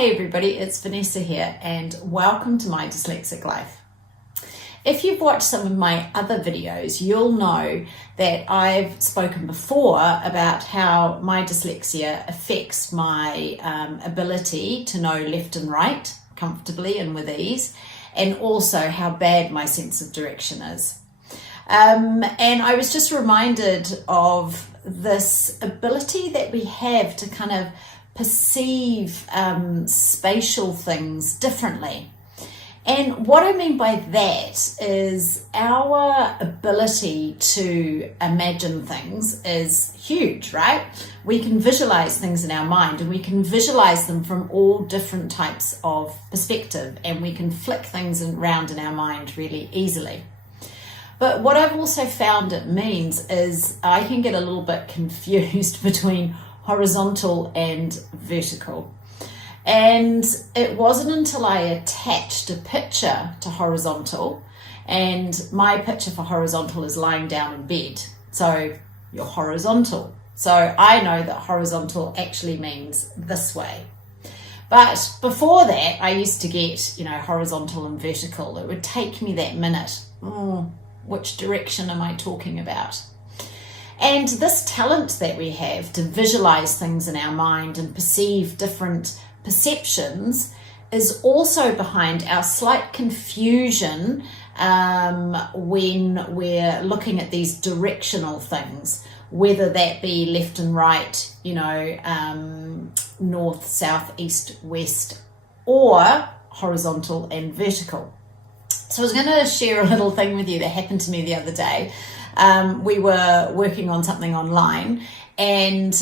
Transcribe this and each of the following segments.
Hey everybody, it's Vanessa here and welcome to my Dyslexic Life. If you've watched some of my other videos, you'll know that I've spoken before about how my dyslexia affects my ability to know left and right comfortably and with ease, and also how bad my sense of direction is. And I was just reminded of this ability that we have to kind of perceive spatial things differently. And what I mean by that is our ability to imagine things is huge, right? We can visualize things in our mind, and we can visualize them from all different types of perspective, and we can flick things around in our mind really easily. But what I've also found it means is I can get a little bit confused between horizontal and vertical. And it wasn't until I attached a picture to horizontal, and my picture for horizontal is lying down in bed. So you're horizontal. So I know that horizontal actually means this way. But before that, I used to get, horizontal and vertical. It would take me that minute. Which direction am I talking about? And this talent that we have to visualize things in our mind and perceive different perceptions is also behind our slight confusion when we're looking at these directional things, whether that be left and right, north, south, east, west, or horizontal and vertical. So I was going to share a little thing with you that happened to me the other day. We were working on something online, and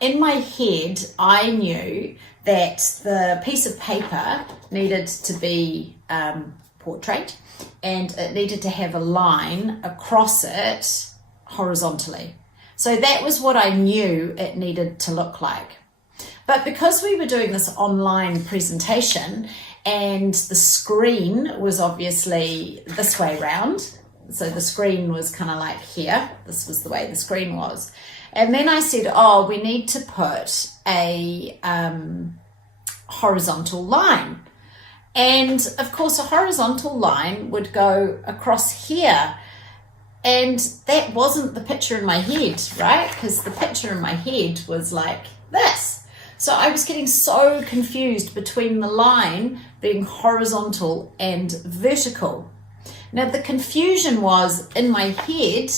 in my head I knew that the piece of paper needed to be portrait, and it needed to have a line across it horizontally. So that was what I knew it needed to look like. But because we were doing this online presentation and the screen was obviously this way round, so the screen was kind of like here, this was the way the screen was. And then I said, we need to put a horizontal line. And of course, a horizontal line would go across here. And that wasn't the picture in my head, right? Because the picture in my head was like this. So I was getting so confused between the line being horizontal and vertical. Now the confusion was, in my head,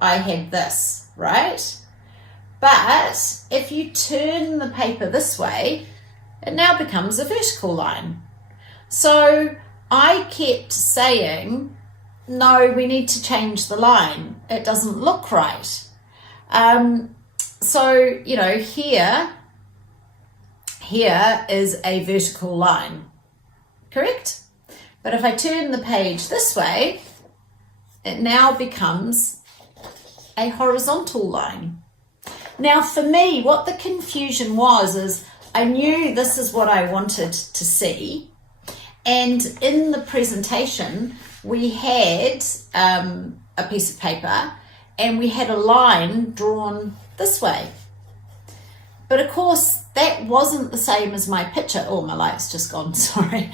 I had this, right? But if you turn the paper this way, it now becomes a vertical line. So I kept saying, no, we need to change the line. It doesn't look right. So, here is a vertical line, correct? But if I turn the page this way, it now becomes a horizontal line. Now for me, what the confusion was is I knew this is what I wanted to see. And in the presentation, we had a piece of paper and we had a line drawn this way. But of course, that wasn't the same as my picture. Oh, my light's just gone, sorry.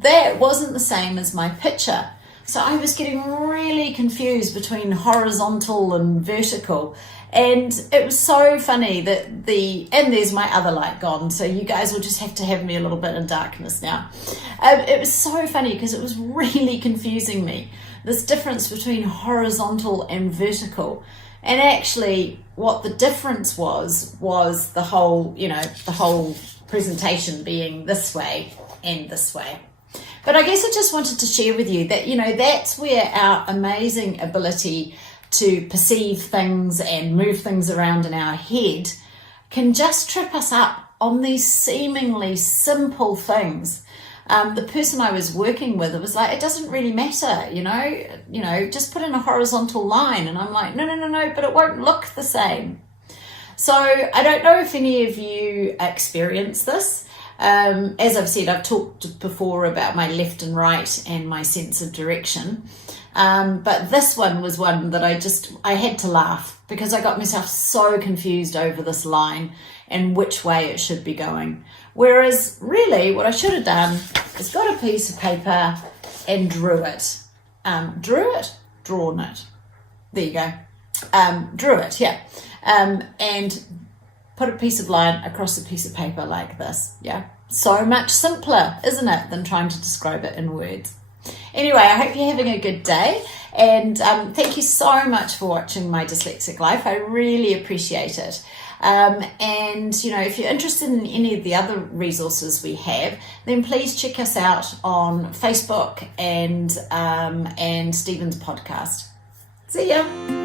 That wasn't the same as my picture. So I was getting really confused between horizontal and vertical. And it was so funny that and there's my other light gone, so you guys will just have to have me a little bit in darkness now. It was so funny because it was really confusing me, this difference between horizontal and vertical. And actually what the difference was the whole, the whole presentation being this way and this way. But I guess I just wanted to share with you that, that's where our amazing ability to perceive things and move things around in our head can just trip us up on these seemingly simple things. The person I was working with, it was like, it doesn't really matter, just put in a horizontal line. And I'm like, no, but it won't look the same. So I don't know if any of you experience this. As I've said, I've talked before about my left and right and my sense of direction. But this one was one that I had to laugh because I got myself so confused over this line and which way it should be going. Whereas really what I should have done is got a piece of paper and drew it. Drawn it. There you go. Drew it, yeah. And put a piece of line across a piece of paper like this, yeah. So much simpler, isn't it, than trying to describe it in words. Anyway, I hope you're having a good day, and thank you so much for watching my Dyslexic Life. I really appreciate it. And you know, if you're interested in any of the other resources we have, then please check us out on Facebook and Stephen's podcast. See ya.